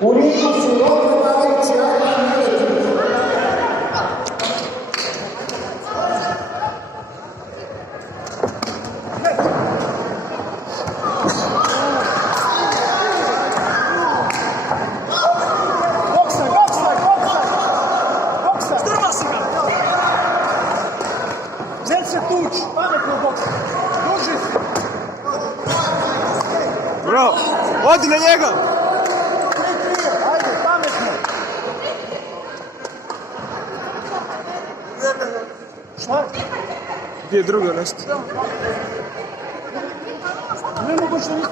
U ringu su Roko Bajić i Arman Miletić. Bro, odi na njega! Ajde, pametno! Šta? Gdje je drugo nešto? Ne mogu što nisi...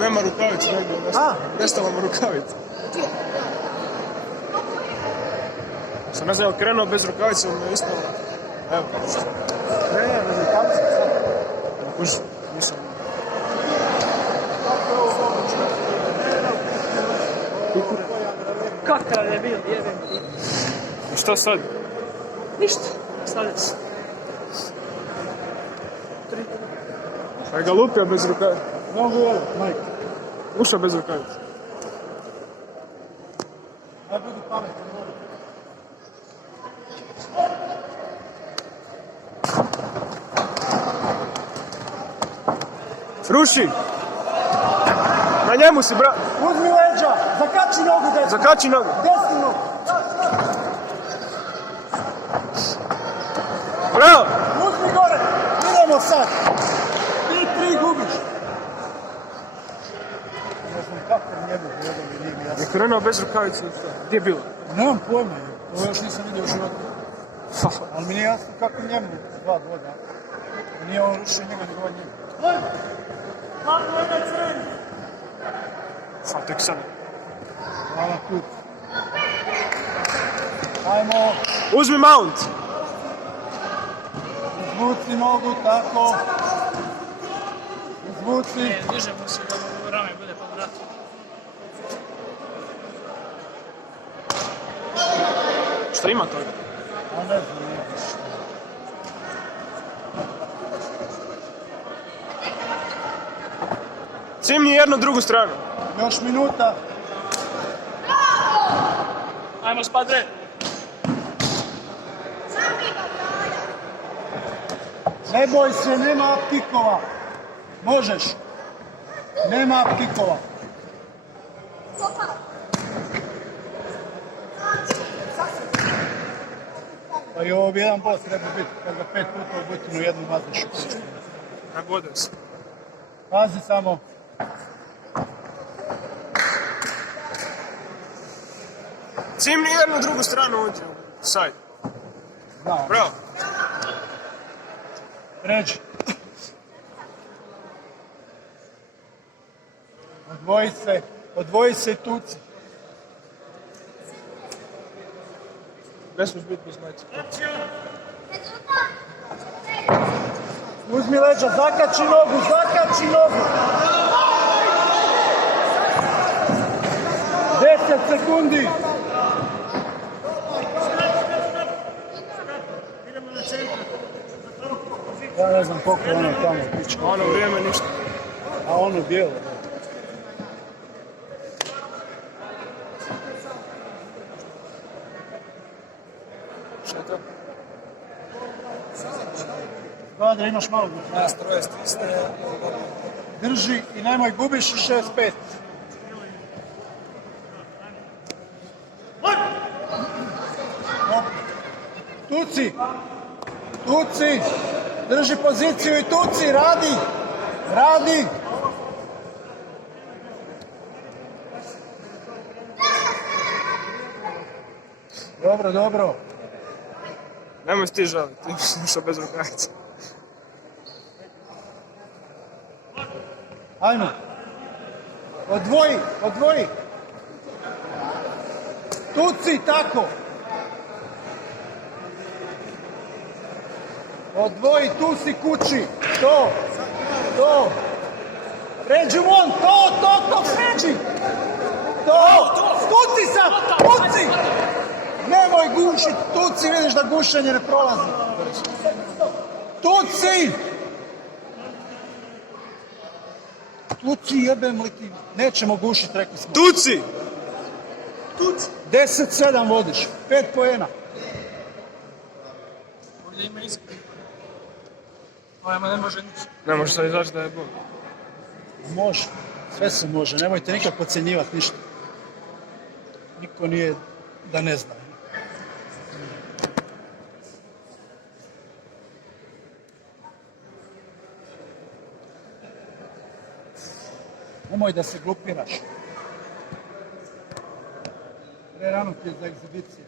Nema rukavice negdje. Nestala mu rukavica. Sam ne znam, krenuo bez rukavice, on me isto... Evo kako što. Krenuo bez rukavice? Kuž, nisam. Kakav je bio, jebem ti. I što sad? Ništa, stavlja se. Pa je ga lupio bez rukavice. Mnogo je, majke. Ušao bez rukavice. Aj budi pametno. Ruši! Na njemu si, bra... Uzmi leđa, zakači nogu desno. Zakači nogu. Desnu nogu. Bravo! Uzmi gore, idemo sad. Ti 3 gubiš. Ne znam kako njegu gledam i nije mi jasno. Je krenuo bez rukavice i što? Gdje je bilo? Nemam pojma, ovo još nisam vidio u životu. Ali mi nije jasno kako njemu 2 dvoda. Nije on rušio njega, nego on njega. Sad tek sad. Hvala put. Ajmo. Uzmi mount! Izvuci nogu, tako. Izvuci. Dižemo se da mu rame bude pod vratom. Šta ima toga? A ne znam, nije baš. Cimni jednu drugu stranu. Još minuta. Ajmo spadre. Ne boj se, nema aptikova. Možeš. Nema aptikova. Pa i ovo bi jedan boss treba biti, kad ga 5 puta u butinu jednu mazniš u kuću. Ne bude se. Pazi samo. Cimni jednu drugu stranu uđe u side. Znam. Bravo. Pređi. Odvoji se i tuci. Ne smiješ biti bez majice. Uzmi leđa, zakači nogu, zakači nogu. 10 sekundi. Ja ne znam koliko je ono tamo pička. Ono vrijeme ništa. A ono bijelo. Šta je to? Gledaj da imaš malo gubi. Ja stroje stisne. Drži i nemoj gubiš u 6-5. Tuci! Tuci! Drži poziciju i tuci! Radi! Radi! Dobro, dobro. Nemoj ti žaliti, ti ušao bez rukavice. Ajmo. Odvoji, odvoji. Tuci, tako. Odvoji, tu si kući. To. Pređi von, to, pređi. To, tuci sam, tuci. Nemoj gušit, tuci, vidiš da gušenje ne prolazi. Tuci. Tuci, jebem li ti. Nećemo gušit, rekli smo. Tuci! 10-7 vodiš, 5 poena. Ovdje ima izgled. Ovdje ne može ništa. Ne može se izaći da je Bog. Može, sve se može, nemojte nikak podcjenjivati ništa. Niko nije da ne zna. Nemoj da se glupiraš. Prerano ti je za egzibicije.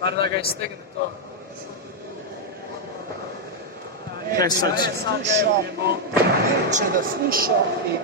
Bar da ga istegne to. Ne, sad će. Sluša, neće da sluša i